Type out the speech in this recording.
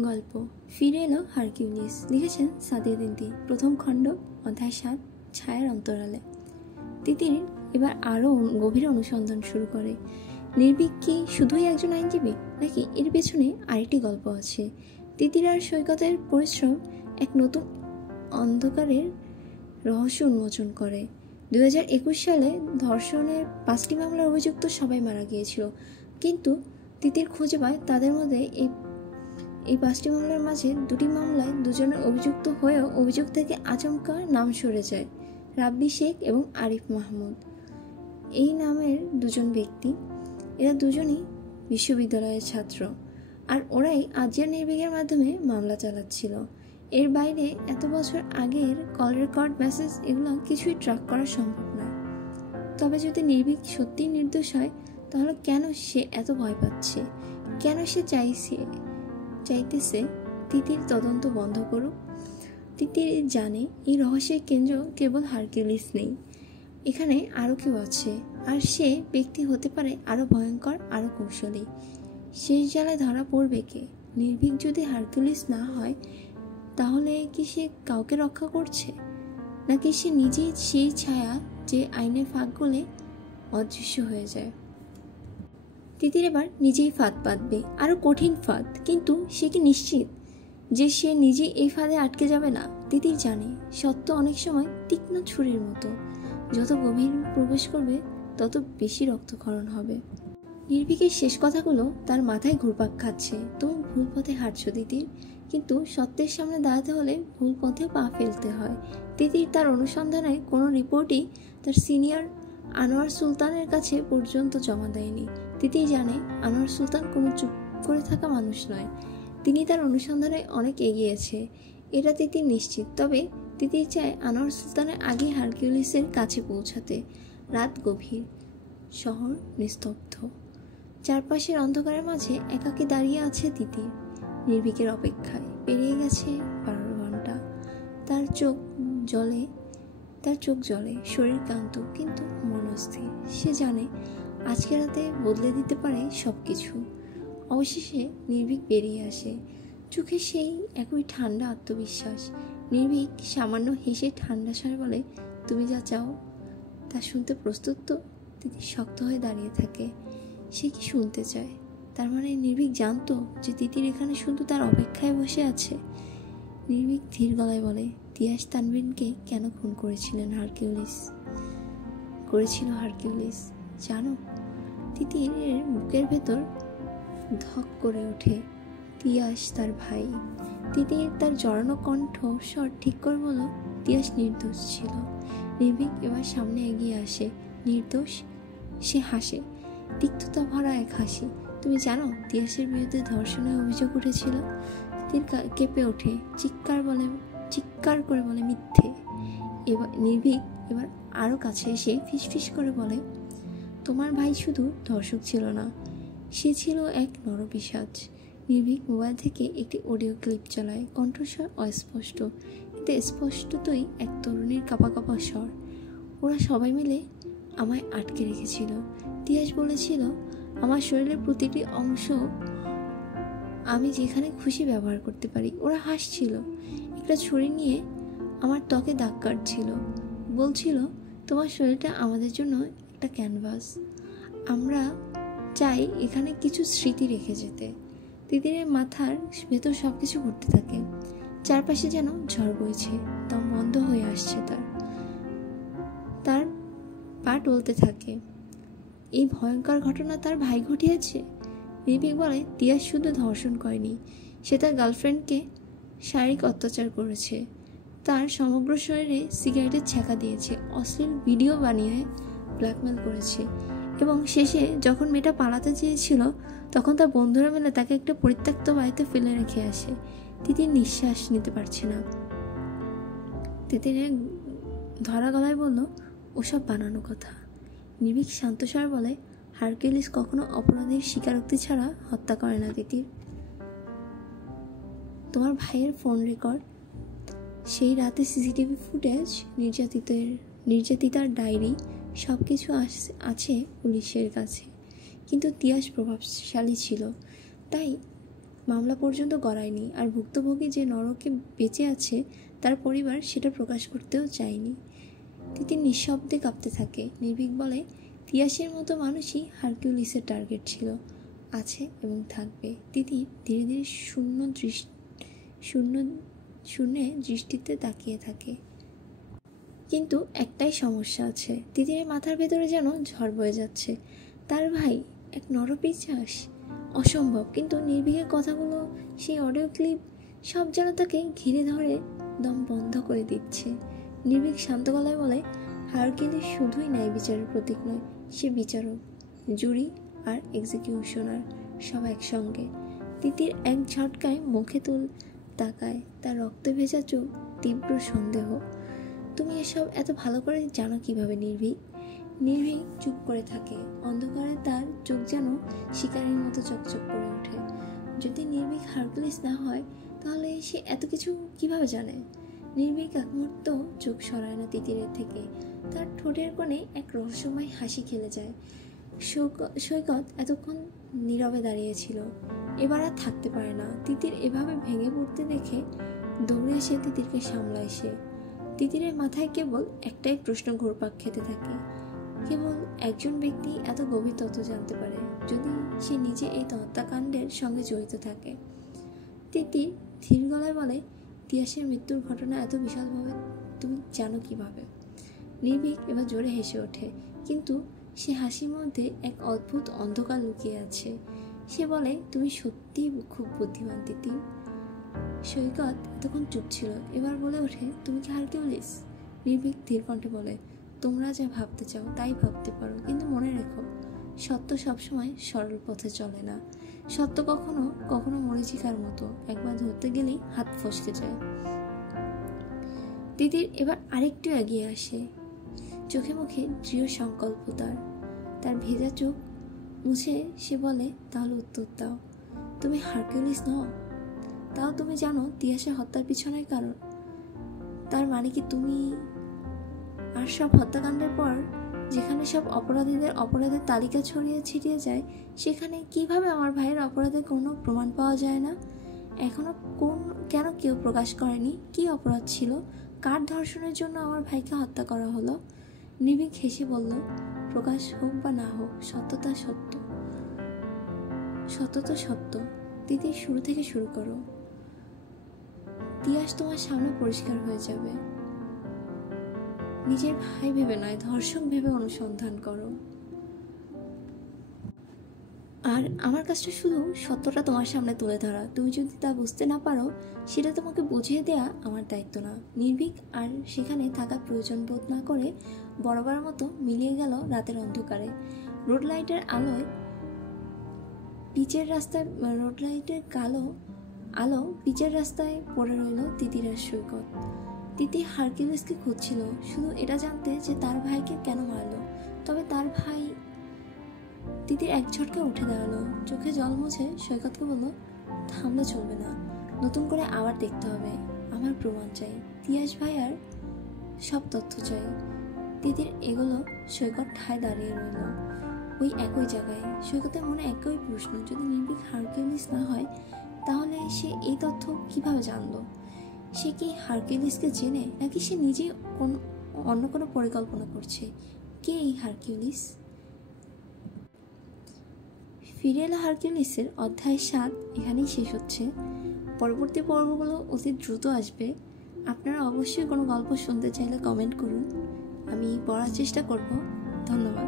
গল্প ফিরে এলো হারকিউলিস, লিখেছেন সাদিয়া দিদি। প্রথম খণ্ড, অধ্যায় 7, ছায়ার অন্তরালে। তিতির এবার আরও গভীর অনুসন্ধান শুরু করে। নির্ভীক কি শুধুই একজন আইনজীবী, নাকি এর পেছনে আরেকটি গল্প আছে? তিতির আর সৈকতের পরিশ্রম এক নতুন অন্ধকারের রহস্য উন্মোচন করে। 2021 সালে ধর্ষণের 5টি মামলার অভিযুক্ত সবাই মারা গিয়েছিল, কিন্তু তিতির খুঁজে পায় তাদের মধ্যে এই 5টি মামলার মাঝে 2টি মামলায় দুজনের অভিযুক্ত হয়েও অভিযোগ থেকে আচমকা নাম সরে যায়। রাব্বি শেখ এবং আরিফ মাহমুদ এই নামের দুজন ব্যক্তি, এরা দুজনই বিশ্ববিদ্যালয়ের ছাত্র, আর ওরাই আজিয়া নির্ভীকের মাধ্যমে মামলা চালাচ্ছিল। এর বাইরে এত বছর আগের কল রেকর্ড, মেসেজ, এগুলো কিছুই ট্র্যাক করা সম্ভব নয়। তবে যদি নির্ভীক সত্যিই নির্দোষ হয়, তাহলে কেন সে এত ভয় পাচ্ছে? কেন সে চাইতেছে তিতির তদন্ত বন্ধ করুক? তিতির জানে এই রহস্যের কেন্দ্র কেবল হারকিউলিস নেই, এখানে আরও কেউ আছে, আর সে ব্যক্তি হতে পারে আরও ভয়ঙ্কর, আরও কৌশলী। শেষ জ্বালায় ধরা পড়বে কে? নির্ভীক যদি হারকিউলিস না হয়, তাহলে কি সে কাউকে রক্ষা করছে, নাকি সে নিজেই সেই ছায়া যে আইনের ফাঁক গলে অদৃশ্য হয়ে যায়? তিতির এবার নিজেই ফাঁদ পাতবে, আরো কঠিন ফাঁদ, কিন্তু সে কি নিশ্চিত যে সে নিজেই এই ফাঁদে আটকে যাবে না? তিতির জানে সত্য অনেক সময় তীক্ষ্ণ ছুরির মতো, যত গভীর প্রবেশ করবে তত বেশি রক্তক্ষরণ হবে। নির্ভীকের শেষ কথাগুলো তার মাথায় ঘুরপাক খাচ্ছে। তুমি ভুল পথে হাঁটছো তিতির, কিন্তু সত্যের সামনে দাঁড়াতে হলে ভুল পথেও পা ফেলতে হয়। তিতির তার অনুসন্ধানে কোনো রিপোর্টই তার সিনিয়র আনোয়ার সুলতানের কাছে পর্যন্ত জমা দেয়নি। তিতির জানে আনোয়ার সুলতান কোনো চুপ করে থাকা মানুষ নয়, তিনি তার অনুসন্ধানে অনেক এগিয়েছে, এটা তিতির নিশ্চিত। তবে তিতির চায় আনোয়ার সুলতানের আগে হারকিউলিসের কাছে পৌঁছাতে। রাত গভীর, শহর নিস্তব্ধ, চারপাশের অন্ধকারের মাঝে একাকী দাঁড়িয়ে আছে তিতির, নির্ভীকের অপেক্ষায়। পেরিয়ে গেছে 12 ঘন্টা। তার চোখ জ্বলে, শরীর ক্লান্ত, কিন্তু মন অস্থির। সে জানে আজকে রাতে বদলে দিতে পারে সবকিছু। অবশেষে নির্ভীক বেরিয়ে আসে, চোখে সেই একই ঠান্ডা আত্মবিশ্বাস। নির্ভীক সামান্য হেসে ঠান্ডা স্বরে বলে, তুমি যা চাও তা শুনতে প্রস্তুত তো? তিতির শক্ত হয়ে দাঁড়িয়ে থাকে। সে কি শুনতে চায়? তার মানে নির্ভীক জানতো যে তিতির এখানে শুধু তার অপেক্ষায় বসে আছে। নির্ভীক ধীর গলায় বলে, তিয়াস তানভীরকে কেন খুন করেছিল হারকিউলিস? জানো? তিতিরের বুকের ভেতর ধক করে ওঠে। তিয়াস তার ভাই। তিতির তার জড়ানো কণ্ঠ স্বর ঠিক করে বলল, তিয়াস নির্দোষ ছিল। নির্ভীক এবার সামনে এগিয়ে আসে। নির্দোষ? সে হাসে, তিক্ততা ভরা এক হাসি। তুমি জানো তিয়াসের বিরুদ্ধে ধর্ষণের অভিযোগ উঠেছিল? তিতির কেঁপে ওঠে, চিৎকার করে বলে, মিথ্যে। এবার নির্ভীক এবার আরো কাছে এসে ফিসফিস করে বলে, তোমার ভাই শুধু ধর্ষক ছিল না, সে ছিল এক নরপিশাচ। নির্ভীক মোবাইল থেকে একটি অডিও ক্লিপ চালায়, কণ্ঠস্বর অস্পষ্ট, কিন্তু স্পষ্টতই এক তরুণীর কাঁপা কাঁপা স্বর। ওরা সবাই মিলে আমায় আটকে রেখেছিল। তিয়াস বলেছিল আমার শরীরের প্রতিটি অংশ আমি যেখানে খুশি ব্যবহার করতে পারি। ওরা হাসছিল, একটা ছুরি নিয়ে আমার ত্বকে দাগ কাটছিল, বলছিল তোমার শরীরটা আমাদের জন্য একটা ক্যানভাস, আমরা চাই এখানে কিছু স্মৃতি রেখে যেতে। তিতিরের মাথার ভেতর সবকিছু ঘুরতে থাকে, চারপাশে যেন ঝড় বইছে, দম বন্ধ হয়ে আসছে তার পা টলতে থাকে। এই ভয়ঙ্কর ঘটনা তার ভাই ঘটিয়েছে? নির্ভীক বলে, তিয়াস শুধু ধর্ষণ করেনি, সে তার গার্লফ্রেন্ডকে শারীরিক অত্যাচার করেছে, তার সমগ্র শরীরে সিগারেটের ছ্যাঁকা দিয়েছে, অশ্লীল ভিডিও বানিয়ে ব্ল্যাকমেল করেছে, এবং শেষে যখন মেয়েটা পালাতে চেয়েছিল তখন তার বন্ধুরা মিলে তাকে একটা পরিত্যক্ত বাড়িতে ফেলে রেখে আসে। তিতির নিঃশ্বাস নিতে পারছে না। তিতিরের ধরা গলায় বলল, ওসব বানানো কথা। নির্ভীক শান্ত স্বর বলে, হারকিউলিস কখনো অপরাধীর স্বীকারোক্তি ছাড়া হত্যা করে না তিতির। তোমার ভাইয়ের ফোন রেকর্ড, সেই রাতে সিসিটিভি ফুটেজ, নির্যাতিতার ডায়েরি, সবকিছু আছে পুলিশের কাছে। কিন্তু তিয়াস প্রভাবশালী ছিল, তাই মামলা পর্যন্ত গড়ায়নি, আর ভুক্তভোগী যে নরকে বেঁচে আছে তার পরিবার সেটা প্রকাশ করতেও চায়নি। তিতির নিঃশব্দে কাঁপতে থাকে। নির্ভীক বলে, তিয়াসের মতো মানুষই হারকিউলিসের টার্গেট ছিল, আছে এবং থাকবে। তিতির ধীরে ধীরে শূন্যে দৃষ্টিতে তাকিয়ে থাকে। কিন্তু একটাই সমস্যা আছে। তিতিরের মাথার ভেতরে যেন ঝড় বয়ে যাচ্ছে। তার ভাই এক নরপিশাচ, অসম্ভব। কিন্তু নির্ভীকের কথাগুলো, সেই অডিও ক্লিপ, সব যেন তাকে ঘিরে ধরে দম বন্ধ করে দিচ্ছে। নির্ভীক শান্ত গলায় বলে, হারকিউলিস শুধুই ন্যায় বিচারের প্রতীক নয়, সে বিচারক, জুরি আর এক্সিকিউশনার, সব একসঙ্গে। তিতির এক ঝটকায় মুখে তাকায়, তার রক্তে ভেজা চোখ তীব্র সন্দেহ। তুমি এসব এত ভালো করে জানো কিভাবে নির্ভীক? নির্ভীক চুপ করে থাকে। অন্ধকারে তার চোখ যেন শিকারীর মতো চকচক করে ওঠে। যদি নির্ভীক হারকিউলিস না হয়, তাহলে সে এত কিছু কিভাবে জানে? নির্ভীক এক মুহূর্ত চোখ সরায় না তিতিরের থেকে। তার ঠোঁটের কোণে এক রহস্যময় হাসি খেলে যায়। সৈকত এতক্ষণ নীরবে দাঁড়িয়েছিল, এবার আর থাকতে পারে না। তিতির এভাবে ভেঙে পড়তে দেখে দৌড়ে এসে তিতিরকে সামলায় সে। তিতিরের মাথায় কেবল একটাই প্রশ্ন ঘুরপাক খেতে থাকে, কেবল একজন ব্যক্তি এত গভীর তথ্য জানতে পারে যদি সে নিজে এই হত্যাকাণ্ডের সঙ্গে জড়িত থাকে। তিতির ধীর গলায় বলে, তিয়াসের মৃত্যুর ঘটনা এত বিশালভাবে তুমি জানো কিভাবে? নির্ভীক এবার জোরে হেসে ওঠে, কিন্তু সে হাসির মধ্যে এক অদ্ভুত অন্ধকার লুকিয়ে আছে। সে বলে, তুমি সত্যিই খুব বুদ্ধিমান তিতির। সৈকত এতক্ষণ চুপ ছিল, এবার বলে ওঠে, তুমি কি হারকিউলিস? নির্ভীক ধীর কণ্ঠে বলে, তোমরা যা ভাবতে চাও তাই ভাবতে পারো, কিন্তু মনে রেখো, সত্য সবসময় সরল পথে চলে না। সত্য কখনো কখনো মরীচিকার মতো, একবার ধরতে গেলেই হাত ফসকে যায়। তিতির এবার আরেকটু এগিয়ে আসে, চোখে মুখে দৃঢ় সংকল্প। তার ভেজা চোখ মুছে সে বলে, তাহলে উত্তর দাও, তুমি হারকিউলিস নও? তাও তুমি জানো তিয়াসের হত্যার পিছনের কারণ? তার মানে কি তুমি? আর সব হত্যাকাণ্ডের পর যেখানে সব অপরাধের তালিকা ছড়িয়ে ছিটিয়ে যায়, সেখানে কিভাবে আমার ভাইয়ের অপরাধের কোনো প্রমাণ পাওয়া যায় না? এখনো কেন কেউ প্রকাশ করেনি কি অপরাধ ছিল? কার ধর্ষণের জন্য আমার ভাইকে হত্যা করা হলো? নির্ভীক হেসে বলল, প্রকাশ হোক বা না হোক, সত্যতা সত্য, সত্য তো সত্য। তিতির শুরু থেকে শুরু করো। তিয়াস তোমার সামনে পরিষ্কার হয়ে যাবে। নিজের ভাই ভেবে নয়, ধর্ষক ভেবে অনুসন্ধান করো। আর আমার কাজটা শুধু সত্যটা তোমার সামনে তুলে ধরা। তুমি যদি তা বুঝতে না পারো, সেটা তোমাকে বুঝিয়ে দেয়া আমার দায়িত্ব না। নির্ভীক আর সেখানে থাকার প্রয়োজন বোধ না করে বরাবর মতো মিলিয়ে গেল রাতের অন্ধকারে। রোড লাইটের কালো আলো পিচের রাস্তায় পড়ে রইল তিতির আর সৈকত। তিতির হারকিউলিসকে খুঁজছিল শুধু এটা জানতে যে তার ভাইকে কেন মারলো। তবে তার ভাই। তিতির এক ঝটকা উঠে দাঁড়ালো, চোখে জল মুছে সৈকতকে বলল, থামলে চলবে না, নতুন করে আবার দেখতে হবে। আমার প্রমাণ চাই, তিয়াস ভাই আর সব তথ্য চাই। তিতির এগোলো, সৈকত ঠায় দাঁড়িয়ে রইল ওই একই জায়গায়। সৈকতের মনে একই প্রশ্ন, যদি নির্ভীক হারকিউলিস না হয়, তাহলে সে এই তথ্য কিভাবে জানলো? সে কি হারকিউলিসকে চেনে, নাকি সে নিজেই অন্য কোনো পরিকল্পনা করছে? কে এই হারকিউলিস? ফিরে এলো হারকিউলিসের অধ্যায় 7 এখানেই শেষ হচ্ছে। পরবর্তী পর্বগুলো অতি দ্রুত আসবে। আপনারা অবশ্যই কোনো গল্প শুনতে চাইলে কমেন্ট করুন, আমি পড়ার চেষ্টা করব। ধন্যবাদ।